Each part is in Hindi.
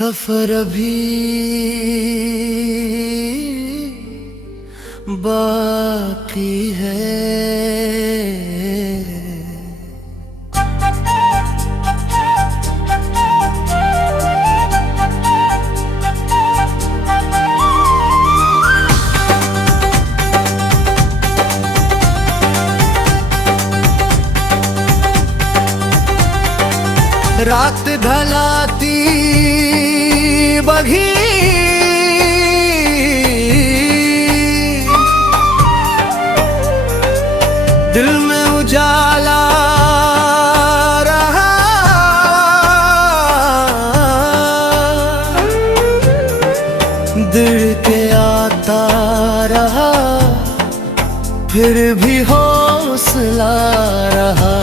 सफर अभी बाकी है। रात ढलाती बघी दिल में उजाला रहा, दिल के आता रहा, फिर भी हौसला रहा।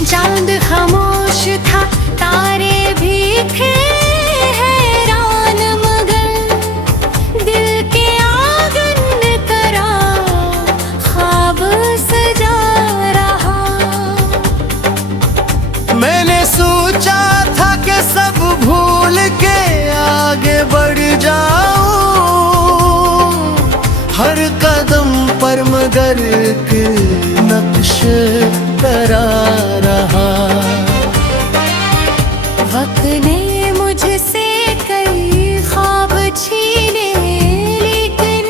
चांद खामोश था, तारे भी थे हैरान, मगर दिल के आंगन करा ख्वाब सजा रहा। मैंने सोचा था कि सब भूल के आगे बढ़ जाऊं, हर कदम पर मगर के नक्शे तरा रहा। वक्त ने मुझसे कई ख्वाब छीने, लेकिन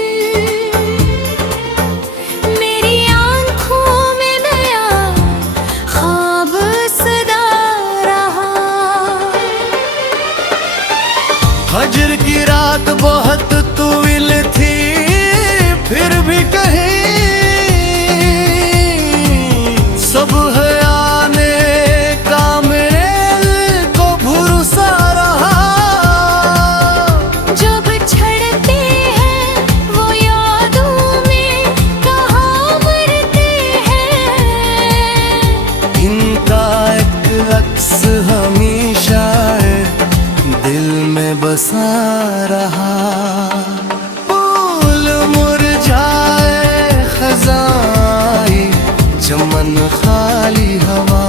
मेरी आंखों में नया ख्वाब सदा रहा। हजर की रात बहुत तवील थी, फिर भी कहीं सब है आने का मेरे को भरोसा रहा। जब छड़ते हैं वो यादों में कहाँ मरते हैं। इनका एक अक्स हमेशा दिल में बसा रहा। फूल मुरझाए खज़ाई, चमन खाली हवा,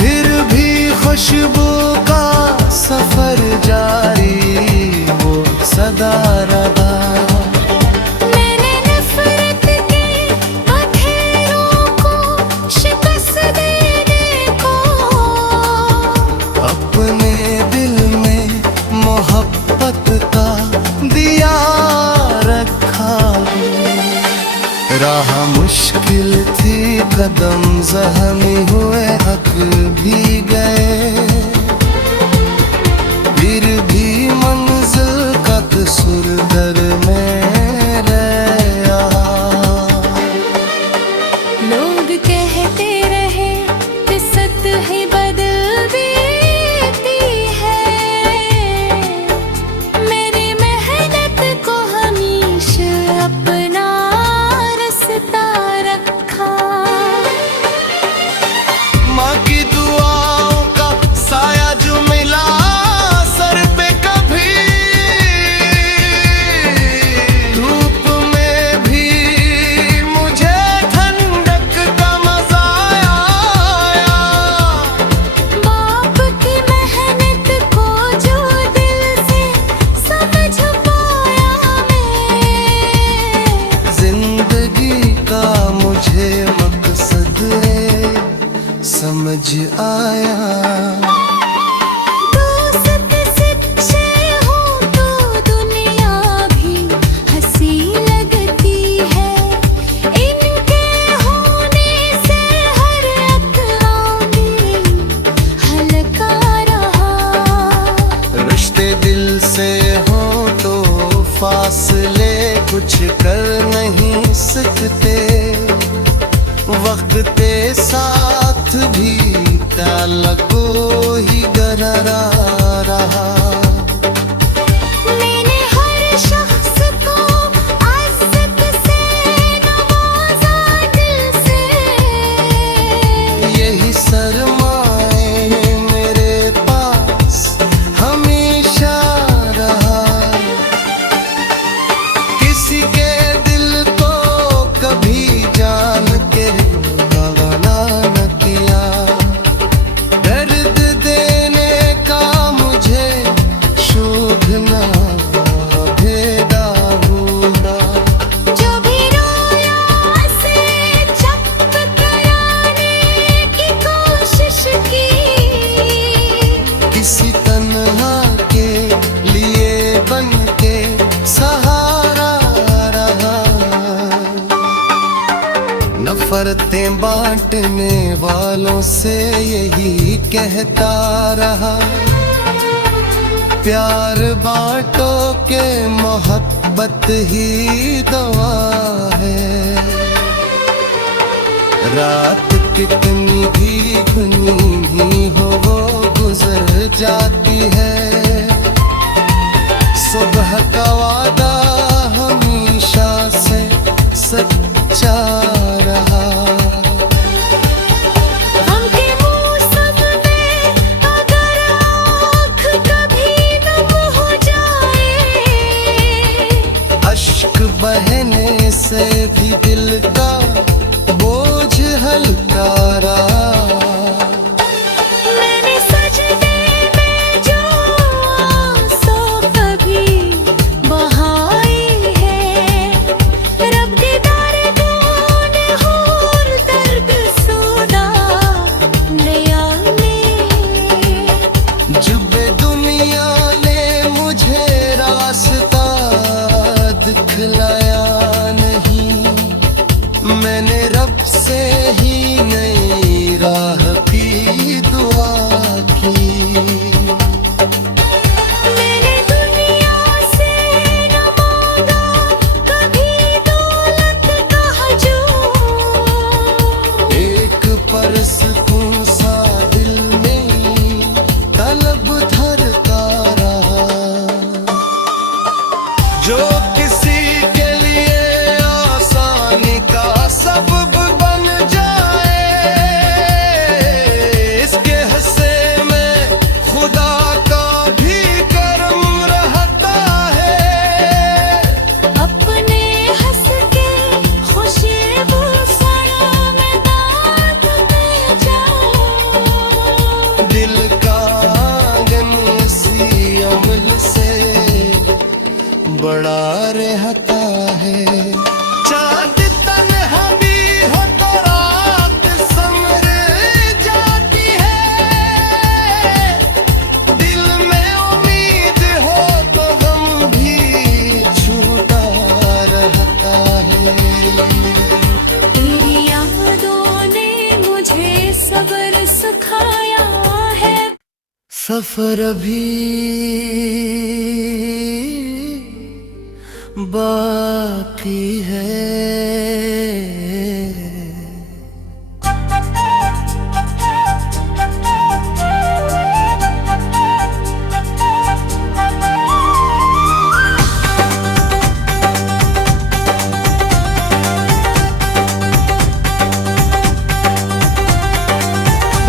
फिर भी खुशबू का सफर जारी वो सदा रहा। मैंने नफरत के हथेलियों को शिकस्त देने को अपने दिल में मोहब्बत का दिया रखा। राह मुश्किल थी, कदम ज़ख्मी हुए, हक भी गए, फिर भी मंजिल का कसूर दर में रहा। लोग कहते रहे कि सतह बदल देती है। मेरी मेहनत को हमेशा अपना रास्ता रखा। माँ की दुआओं का साया जो मिला सर पे, कभी धूप में भी मुझे ठंडक का मजा आया। बाप की मेहनत को जो दिल से समझ पाया मैं। जिंदगी का मुझे मकसद समझ आया। दोस्त सच्चे हो तो दुनिया भी हंसी लगती है। इनके होने से हर अक्ल भी हल्का रहा। रिश्ते दिल से हो तो फासले कुछ कर नहीं सकते, वक्त के साथ भी ताल्लुक ही गहरा रहा। मैंने हर शख्स को इज्जत से नवाजा दिल से। यही सरमाए मेरे पास हमेशा रहा। किसी के दिल को कभी जान के गवाना न किया, दर्द बांटने वालों से यही कहता रहा, प्यार बांटो के मोहब्बत ही दवा है। रात कितनी भी घनी हो वो गुजर जाती है, सुबह का वादा हमेशा से सच्चा रहा। गम के मौसम में अगर आँख कभी नम हो जाए, अश्क बहने से भी दिल का बोझ हल्का रहा। मैंने सजदे में जो आंसू कभी बहाए हैं, रब दीदार कौन और दर्द सुना नया ने। जब दुनिया ने मुझे रास्ता दिखलाया नहीं, मैंने रब से ही नई राह की दुआ की। मैंने दुनिया से न मांगा कभी दौलत का हजूम, एक परसकूं सा दिल में तलब धरता रहा। जो किसी के लिए आसानी का सबब बन जाए, इसके हिस्से में खुदा का भी करम रहता है। अपने हंस के खुशी गुलशन में दाद में जाऊं, दिल का आंगन इसी अमल से बड़ा रहता है। चांद तन्हा भी हो तो रात संवर जाती है, दिल में उम्मीद हो तो गम भी छूटा रहता है। तेरी यादों ने मुझे सब्र सिखाया है। सफर अभी बाकी है।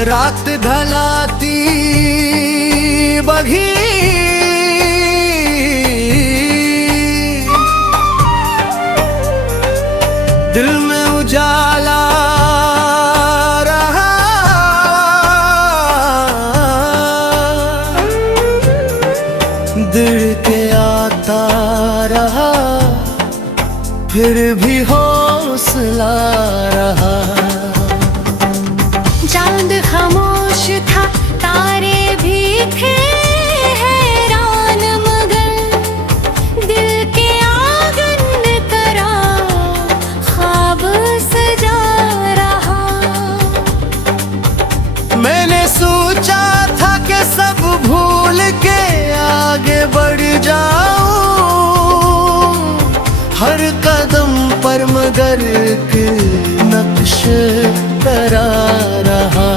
रात ढलाती बघी दिल में उजाला रहा, दिल के आता रहा, फिर भी हौसला रहा। चांद खामोश था, तारे भी थे हैरान, मगर दिल के आंगन करा ख्वाब सजा रहा। मैंने सोचा था कि सब भूल के आगे बढ़ जाऊं, हर कदम पर मगर एक नक्श तरा रहा।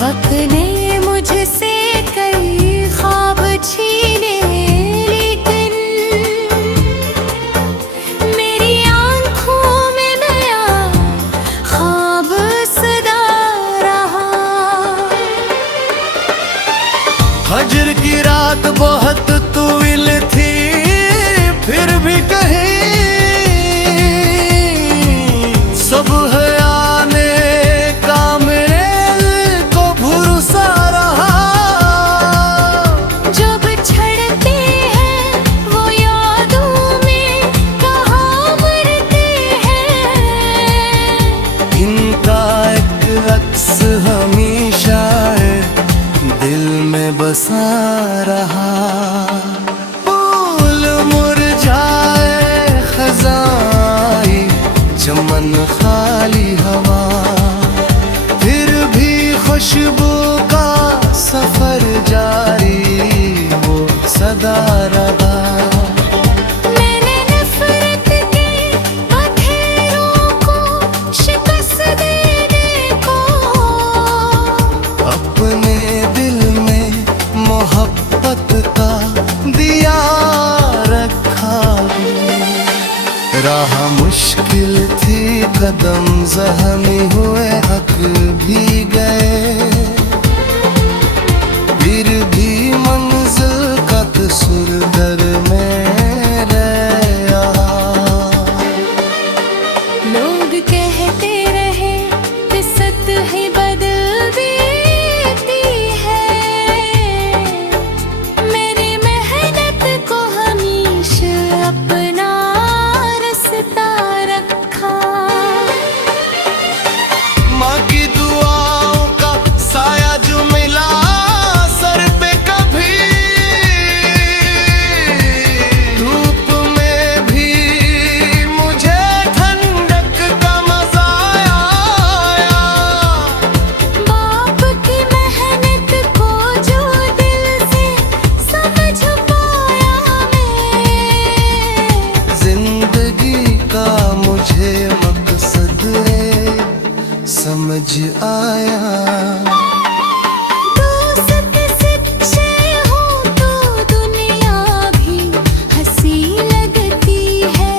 वक्त ने मुझसे कई ख्वाब छीने, लेकिन मेरी आंखों में नया ख्वाब सदा रहा। हजर की रात बहुत तुविल थी, फिर भी कहीं सब है आने का मेरे को भरोसा रहा। जब छड़ते हैं वो यादों में कहाँ मरते हैं, इनका एक अक्स हमेशा दिल में बसा रहा। सहमी हुए हक भी गए, फिर भी मंजिल का कसूर दर में रहा। लोग कहते रहे किस्मत ही बदल देती है, मेरी मेहनत को हमेशा अपना रास्ता रखा। माँ की दुआओं का साया जो मिला सर पे कभी, धूप में भी मुझे ठंडक का मजा आया। बाप की मेहनत को जो दिल से समझ पाया मैं, जिंदगी का मुझे मकसद समझ आया। दोस्त सच्चे हो तो दुनिया भी हंसी लगती है,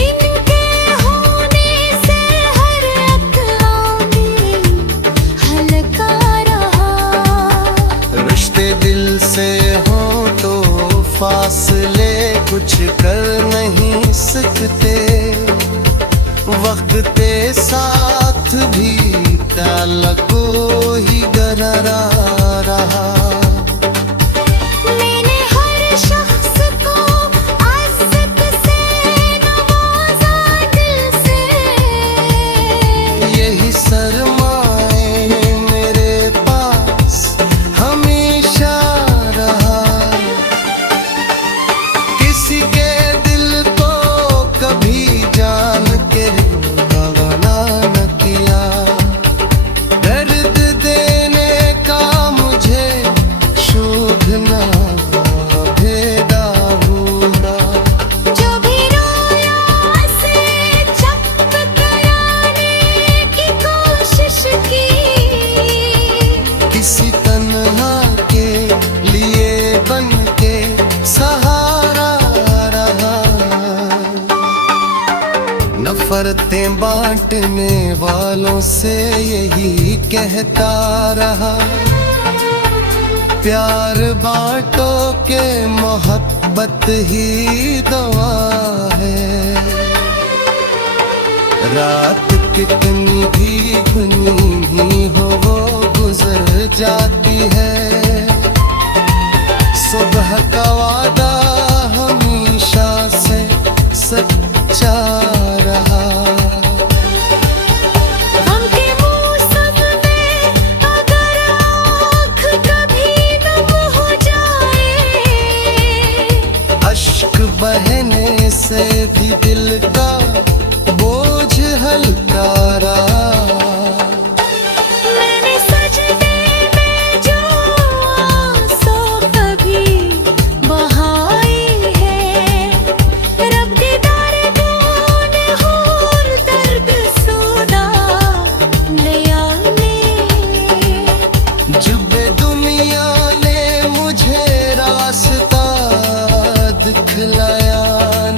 इनके होने से हर अक्ल में हल्का रहा। रिश्ते दिल से हो तो फासले कुछ कर नहीं सकते, वक्त के साथ भी ताल्लुक ही गहरा रहा। मैंने हर शख्स को इज्जत से नवाजा दिल से, यही सरमाए मेरे पास हमेशा रहा। किसी के दिल को कभी जान के दगा न किया, दर्द देने का मुझे शोभना भेदा हुआ। जो भी रोया से चुप कराने की कोशिश की, किसी तन्हा के लिए बन के सहारा रहा। नफरतें बांटने वालों से यही कहता रहा, प्यार बांटो के मोहब्बत ही दवा है। रात कितनी भी घनी हो वो गुजर जाती है, सुबह का वादा हमेशा से सच्चा रहा। गम के मौसम में अगर आँख कभी नम हो जाए, अश्क बहने से भी दिल का बोझ हल्का रहा। मैंने सजदे में जो आंसू कभी बहाई है, रब के दरबार में और दर्द सुना नया में। जब दुनिया ने मुझे रास्ता दिखलाया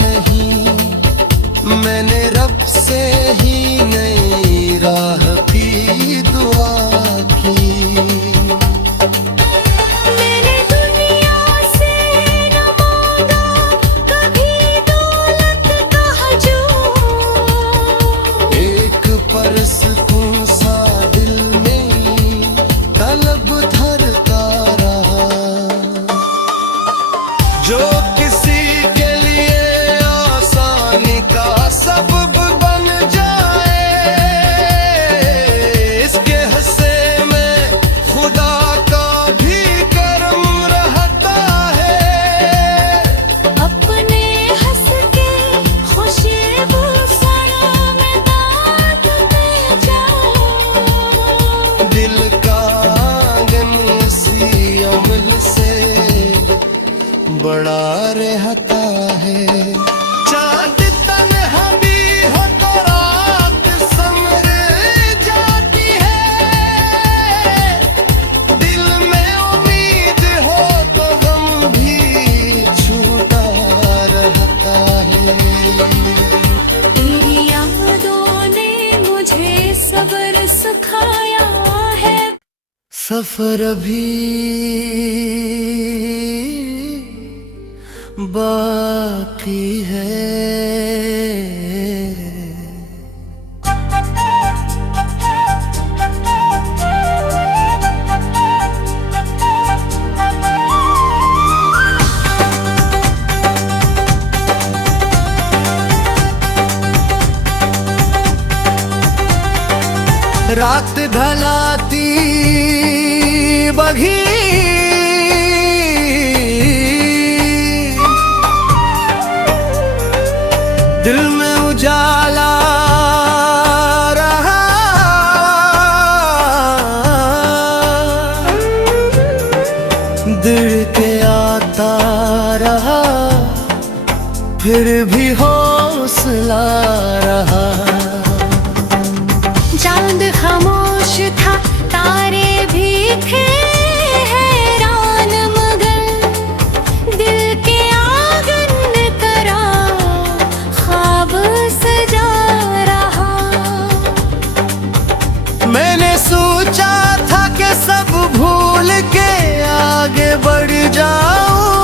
नहीं, मैंने रब से ही नई राह की दुआ की। मैंने दुनिया से न मांगा कभी दौलत का हजूम, एक परसकूं सा दिल में तलब धरता रहा। जो किसी के लिए आसानी का सबब बन जाए, इसके हस्से में खुदा सफर अभी बाकी है। रात ढलाती बघी दिल में उजाला रहा, दिल के आता रहा, फिर भी हौसला रहा। चांद खामोश था, तारे भी थे हैरान, मगर दिल के आंगन करा ख्वाब सजा रहा। मैंने सोचा था कि सब भूल के आगे बढ़ जाऊं,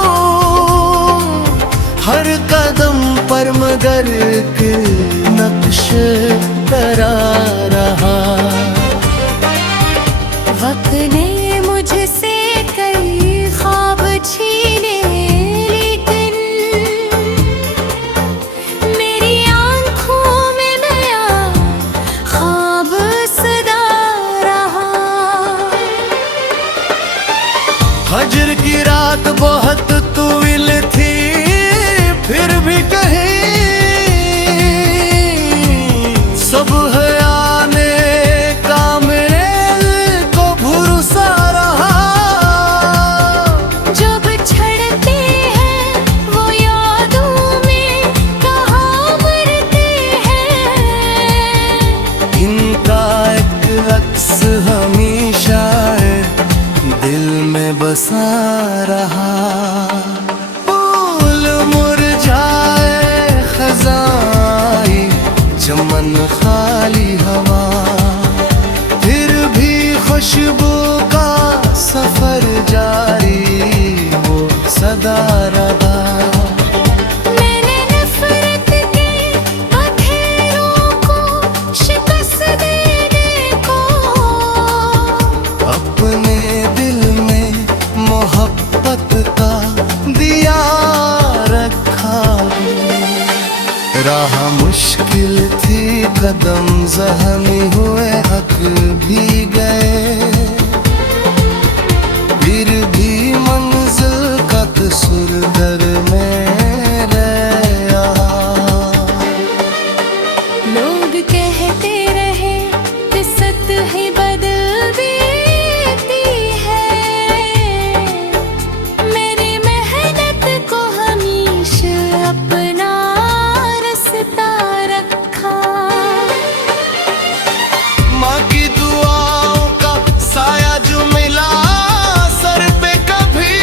हर कदम पर मगर एक नक्श करा रहा। वक्त ने मुझसे कई ख्वाब छीने, लेकिन मेरी आंखों में नया ख्वाब सदा रहा। हजर की रात बहुत तवील थी, फिर भी कहीं सुबह आने का मेरे को भरोसा रहा। जब छड़ते हैं वो यादों में कहाँ मरते हैं, इनका एक अक्स हमेशा दिल में बसा रहा। फूल मुरझाए खज़ाई चमन खाली हवा, फिर भी खुशबू का सफर जारी वो सदा रहा। मैंने नफरत के हथेलियों को शिकस्त देने को अपने दिल में मोहब्बत का दिया रखा। राह मुश्किल थी, कदम ज़ख्मी हुए, हक भी गए, फिर भी मंजिल का कसूर दर में रहा। लोग कहते रहे कि सतह बदलती है, मेरी मेहनत को हमेशा अपना रास्ता रखा। माँ की दुआओं का साया जो मिला सर पे, कभी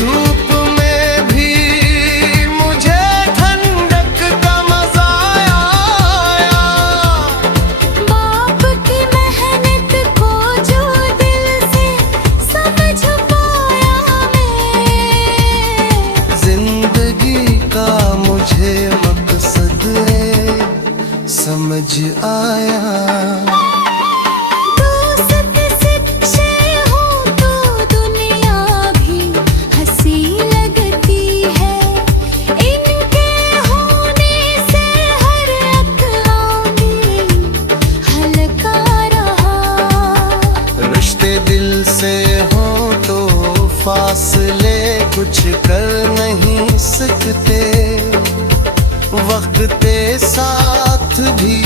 धूप में भी मुझे ठंडक का मजा आया। बाप की मेहनत को जो दिल से समझ पाया मैं, जिंदगी का मुझे मकसद समझ आया। दोस्त सच्चे हो तो दुनिया भी हंसी लगती है, इनके होने से हर अक्लामी हल्का रहा। रिश्ते दिल से हो तो फासले कुछ कर नहीं सकते, वक्त के साथ भी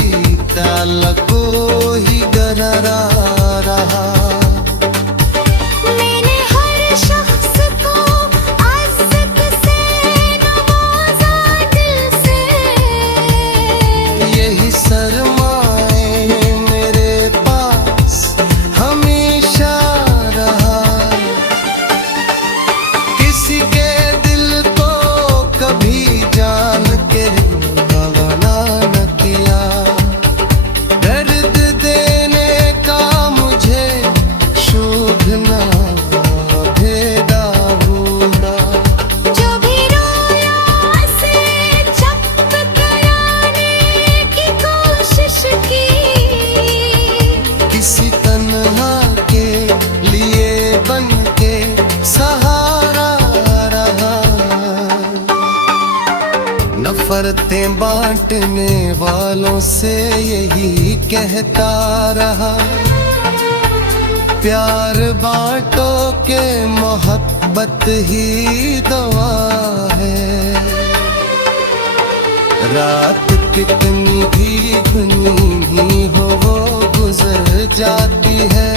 ताल्लुक ही गहरा रहा। मैंने हर शख्स को इज्जत से नवाजा दिल से, यही सरमाए मेरे पास हमेशा रहा। किसी के दिल को कभी जान के गवाना न किया, दर्द दे शर्तें बांटने वालों से यही कहता रहा, प्यार बांटो के मोहब्बत ही दवा है। रात कितनी भी घनी ही हो वो गुजर जाती है,